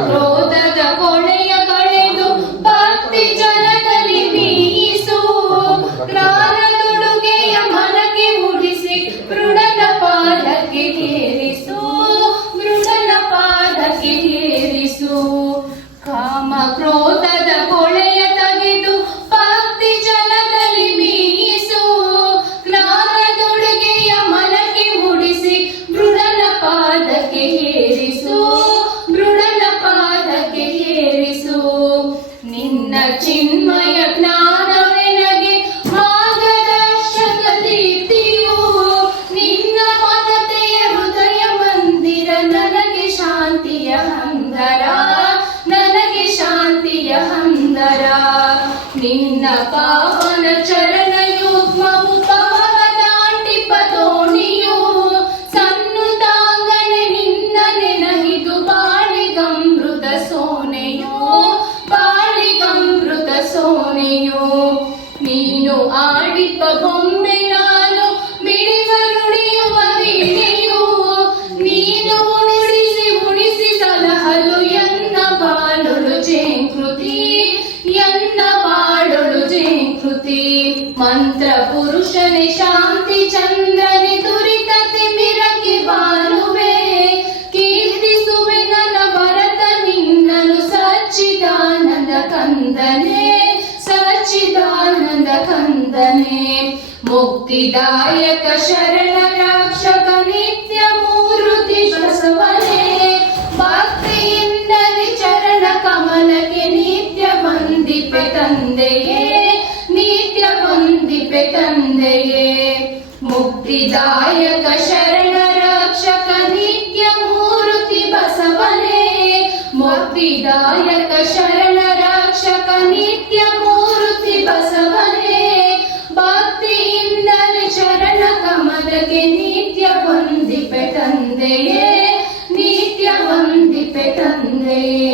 ಕ್ರೋಧದ ಕೊಳೆಯ ಕಳೆದು ಭಕ್ತಿ ಜಲದಲ್ಲಿ ಮೀಸು ಜ್ಞಾನದೊಡುಗೆಯ ಮನಕ್ಕೆ ಉಡಿಸಿ ಮೃಡನ ಪಾದಕ್ಕೆ ಏರಿಸು ಮೃಡನ ಪಾದಕ್ಕೆ ಏರಿಸು ಕಾಮ ಕ್ರೋಧದ ಕೊಳೆಯ ತೆಗೆದು ಭಕ್ತಿ ಜಲದಲ್ಲಿ ಮೀಸು ಜ್ಞಾನದೊಡುಗೆಯ ಮನಕ್ಕೆ ಉಡಿಸಿ ಮೃಡನ ಪಾದಕ್ಕೆ ಏರಿಸು ಮೃಡನ ಪಾದಕ್ಕೆ ಏರಿಸು ನಿನ್ನ ಚಿನ್ಮಯ ಜ್ಞಾನವೆನಗೆ ಮಾರ್ಗದರ್ಶಕ ದೀಪ್ತಿಯು ನಿನ್ನ ಮನತೆಯ ಹೃದಯ ಮಂದಿರ ನನಗೆ ಶಾಂತಿಯ ಹಂದರ ನನಗೆ ಶಾಂತಿಯ ಹಂದರ ನಿನ್ನ ಪಾವನ ಚರಣ ಯುಗ್ಮವು ಪಾವದಾಂಟಿಪ ದೋಣಿಯು ಸನ್ನುತಾಂಗನೆ ನಿನ್ನ ನೆನಹಿದು ಬಾಳಿಗಮೃತ ಸೋನೆಯೋ ಬಾಳಿಗಮೃತ ಸೋನೆಯೋ ನೀನು ಆಡಿಪ ಬೊಮ್ಮೆ ನಾನು ಮಿಡಿವ ನುಡಿಯುವ ವೀಣೆಯು ನೀನು ಉಣಿಸಿ ಸಲಹಲು ಎನ್ನ ಬಾಳೊಳು ಜೇಂಕೃತಿ ಎನ್ನ ಬಾಳೊಳು ಜೇಂಕೃತಿ ಮಂತ್ರ ಪುರುಷನೇ ಶಾಂತಿ ಚಂದ್ರನೇ ದುರಿತ ತಿಮಿರಕ್ಕೆ ಬಾಳುವೆ ಕೀರ್ತಿಸುವೆ ನನ್ನ ಭರತ ನಿನ್ನನು ಸಚ್ಚಿದಾನಂದ ಕಂದನೆ ಸಚ್ಚಿದಾನಂದ ಕಂದನೆ ಮುಕ್ತಿದಾಯಕ ಶರಣ ರಕ್ಷಕ ನಿತ್ಯ ಮೂರುತಿ ಬಸವನೇ ಭಕ್ತಿಯಿಂದಲೇ ಚರಣ ಕಮಲಕ್ಕೆ ನಿತ್ಯ ವಂದಿಪೆ ತಂದೆಯೇ ನಿತ್ಯ ವಂದಿಪೆ ತಂದೆಯೇ ಮುಕ್ತಿದಾಯಕ ಶರಣ ರಕ್ಷಕ ನಿತ್ಯ ಮೂರುತಿ ಬಸವನೇ ಮುಕ್ತಿದಾಯಕ ಶರಣ ರಕ್ಷಕ ನಿತ್ಯ ಮೂರುತಿ ಬಸವನೇ ಭಕ್ತಿಯಿಂದಲೇ ಚರಣ ಕಮಲಕ್ಕೆ ನಿತ್ಯ ವಂದಿಪೆ ತಂದೆಯೇ ನಿತ್ಯ ವಂದಿಪೆ ತಂದೆಯೇ